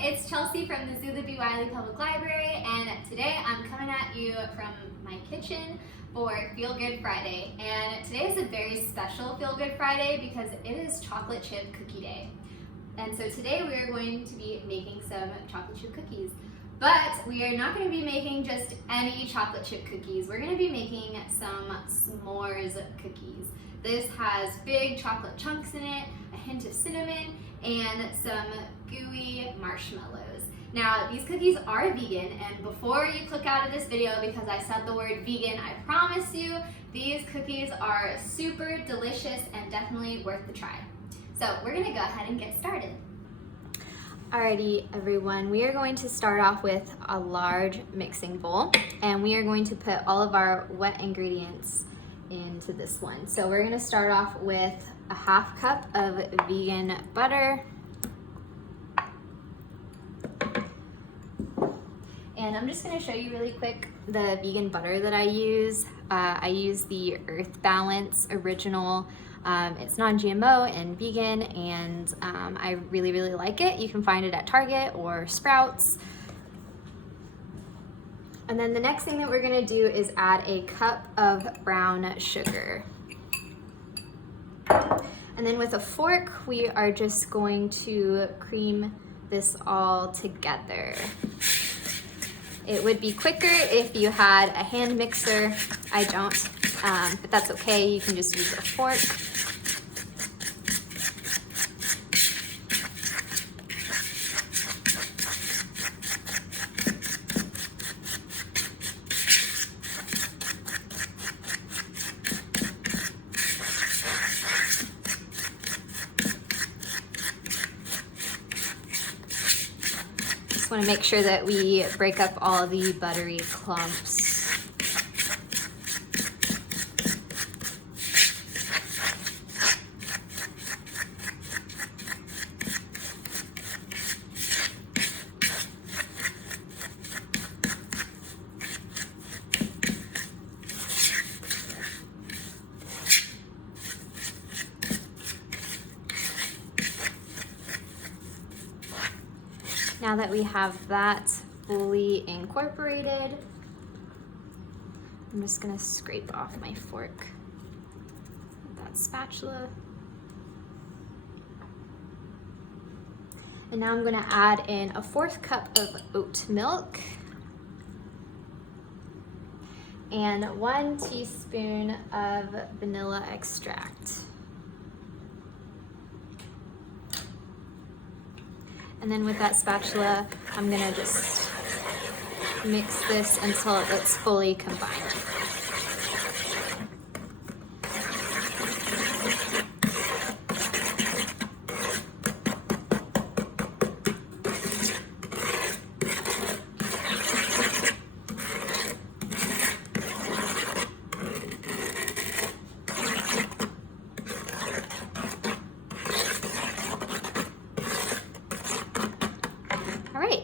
it's Chelsea from the Zula B. Wiley Public Library, and today I'm coming at you from my kitchen for Feel Good Friday. And today is a very special Feel Good Friday because it is chocolate chip cookie day. And so today we are going to be making some chocolate chip cookies. But we are not going to be making just any chocolate chip cookies. We're going to be making some s'mores cookies. This has big chocolate chunks in it, a hint of cinnamon, and some gooey marshmallows. Now, these cookies are vegan, and before you click out of this video because I said the word vegan, I promise you these cookies are super delicious and definitely worth the try. So we're going to go ahead and get started. Alrighty everyone, we are going to start off with a large mixing bowl, and we are going to put all of our wet ingredients into this one. So we're going to start off with a half cup of vegan butter. And I'm just going to show you really quick the vegan butter that I use. I use the Earth Balance Original. It's non-GMO and vegan, and I really like it. You can find it at Target or Sprouts. And then the next thing that we're gonna do is add a cup of brown sugar. And then with a fork, we are just going to cream this all together. It would be quicker if you had a hand mixer. I don't, but that's okay. You can just use a fork. Want to make sure that we break up all the buttery clumps. Now that we have that fully incorporated, I'm just gonna scrape off my fork with that spatula. And now I'm gonna add in a 1/4 cup of oat milk and 1 teaspoon of vanilla extract. And then with that spatula, I'm gonna just mix this until it's fully combined.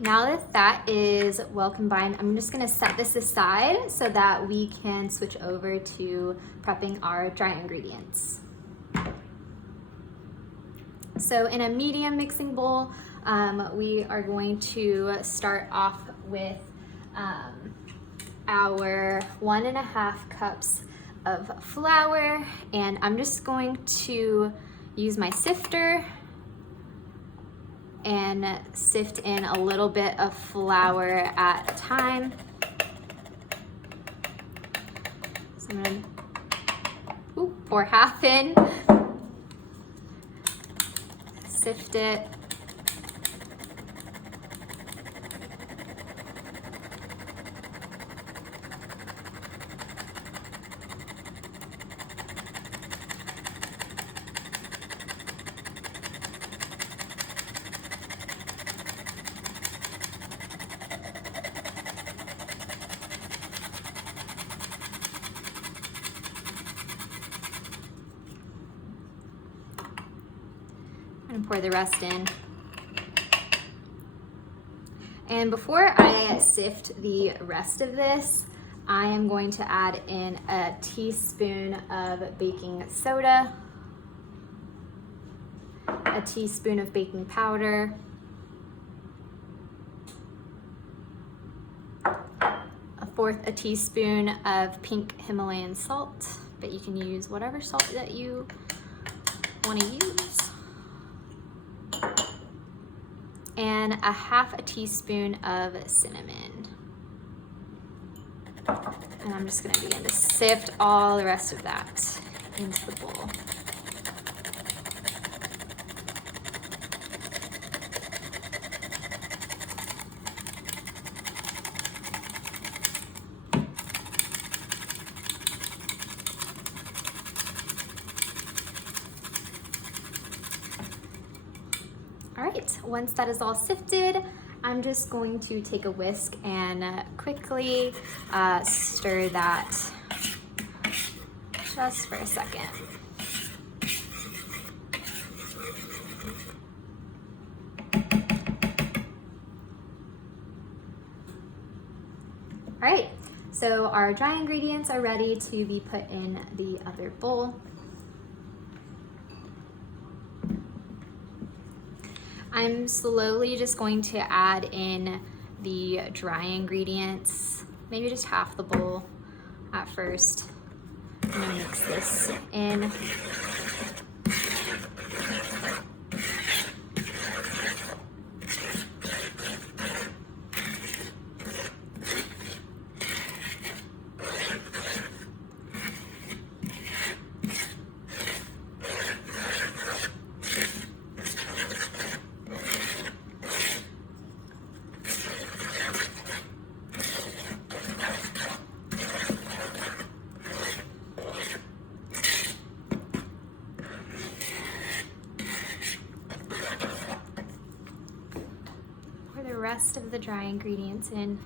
Now that that is well combined, I'm just gonna set this aside so that we can switch over to prepping our dry ingredients. So in a medium mixing bowl, we are going to start off with our 1.5 cups of flour, and I'm just going to use my sifter and sift in a little bit of flour at a time. So I'm gonna pour half in, sift it. And pour the rest in. And before I sift the rest of this, I am going to add in a teaspoon of baking soda, a teaspoon of baking powder, 1/4 a teaspoon of pink Himalayan salt, but you can use whatever salt that you want to use. And 1/2 teaspoon of cinnamon. And I'm just gonna begin to sift all the rest of that into the bowl. All right, once that is all sifted, I'm just going to take a whisk and quickly stir that just for a second. All right, so our dry ingredients are ready to be put in the other bowl. I'm slowly just going to add in the dry ingredients, maybe just half the bowl at first. I'm gonna mix this in. Rest of the dry ingredients in.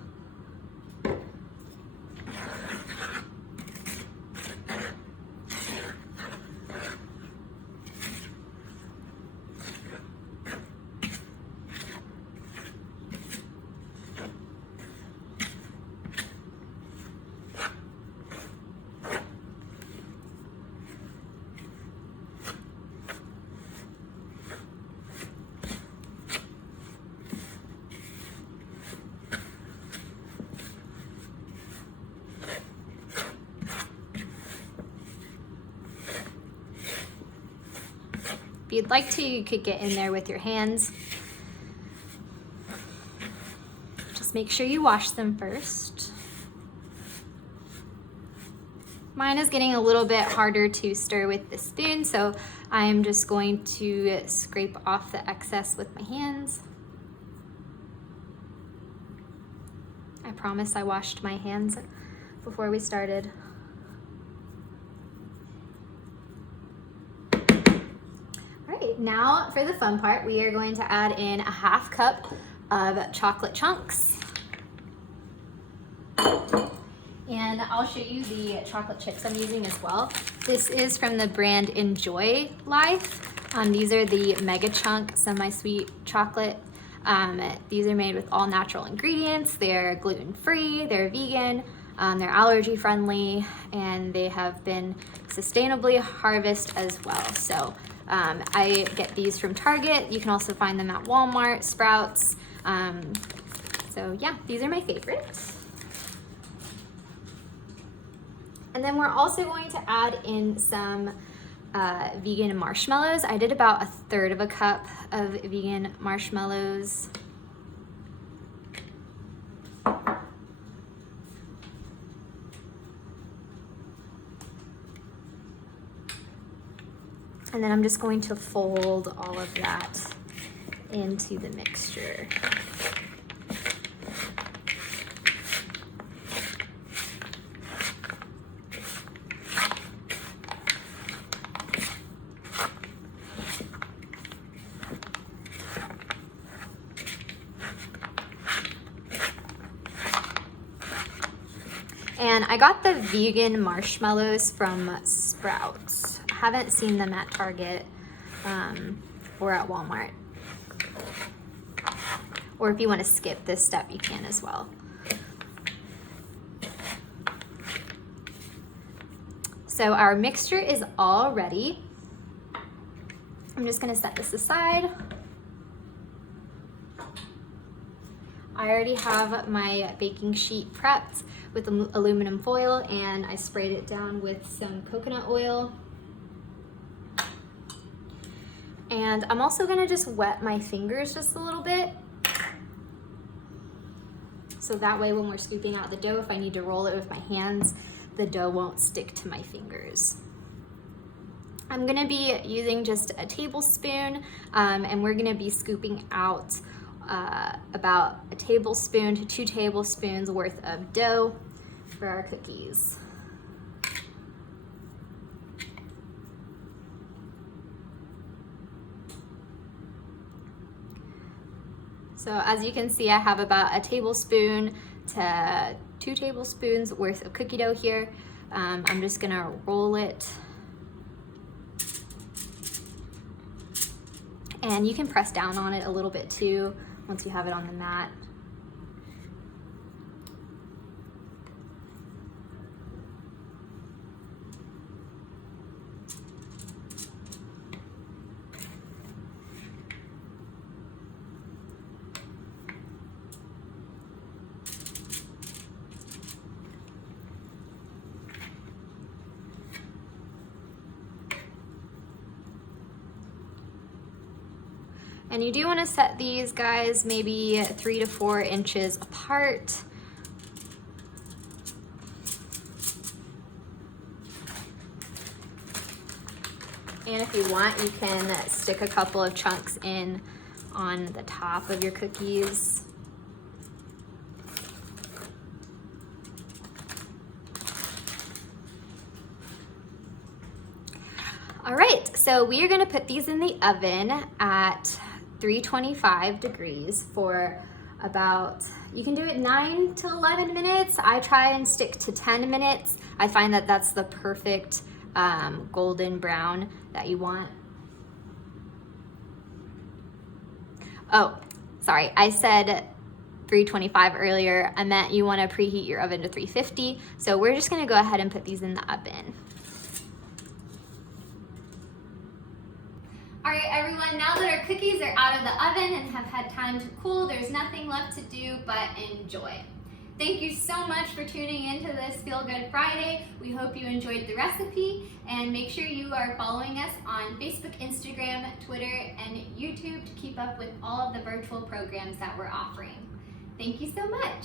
If you'd like to, you could get in there with your hands. Just make sure you wash them first. Mine is getting a little bit harder to stir with the spoon, so I'm just going to scrape off the excess with my hands. I promise I washed my hands before we started. Now for the fun part, we are going to add in 1/2 cup of chocolate chunks. And I'll show you the chocolate chips I'm using as well. This is from the brand Enjoy Life. These are the mega chunk semi-sweet chocolate. These are made with all natural ingredients. They're gluten-free, they're vegan, they're allergy friendly, and they have been sustainably harvested as well. So I get these from Target. You can also find them at Walmart, Sprouts. So yeah, these are my favorites. And then we're also going to add in some vegan marshmallows. I did about 1/3 cup of vegan marshmallows. And then I'm just going to fold all of that into the mixture. And I got the vegan marshmallows from Sprouts. I haven't seen them at Target or at Walmart. Or if you want to skip this step, you can as well. So our mixture is all ready. I'm just going to set this aside. I already have my baking sheet prepped with aluminum foil, and I sprayed it down with some coconut oil. And I'm also gonna just wet my fingers just a little bit. So that way when we're scooping out the dough, if I need to roll it with my hands, the dough won't stick to my fingers. I'm gonna be using just a tablespoon, and we're gonna be scooping out about a tablespoon to 2 tablespoons worth of dough for our cookies. So as you can see, I have about a tablespoon to 2 tablespoons worth of cookie dough here. I'm just gonna roll it. And you can press down on it a little bit too, once you have it on the mat. And you do want to set these guys maybe 3 to 4 inches apart. And if you want, you can stick a couple of chunks in on the top of your cookies. All right, so we are gonna put these in the oven at 325 degrees for about, you can do it 9 to 11 minutes. I try and stick to 10 minutes. I find that that's the perfect golden brown that you want. Oh, sorry, I said 325 earlier. I meant you wanna preheat your oven to 350. So we're just gonna go ahead and put these in the oven. All right, everyone, now that our cookies are out of the oven and have had time to cool, there's nothing left to do but enjoy. Thank you so much for tuning into this Feel Good Friday. We hope you enjoyed the recipe, and make sure you are following us on Facebook, Instagram, Twitter, and YouTube to keep up with all of the virtual programs that we're offering. Thank you so much.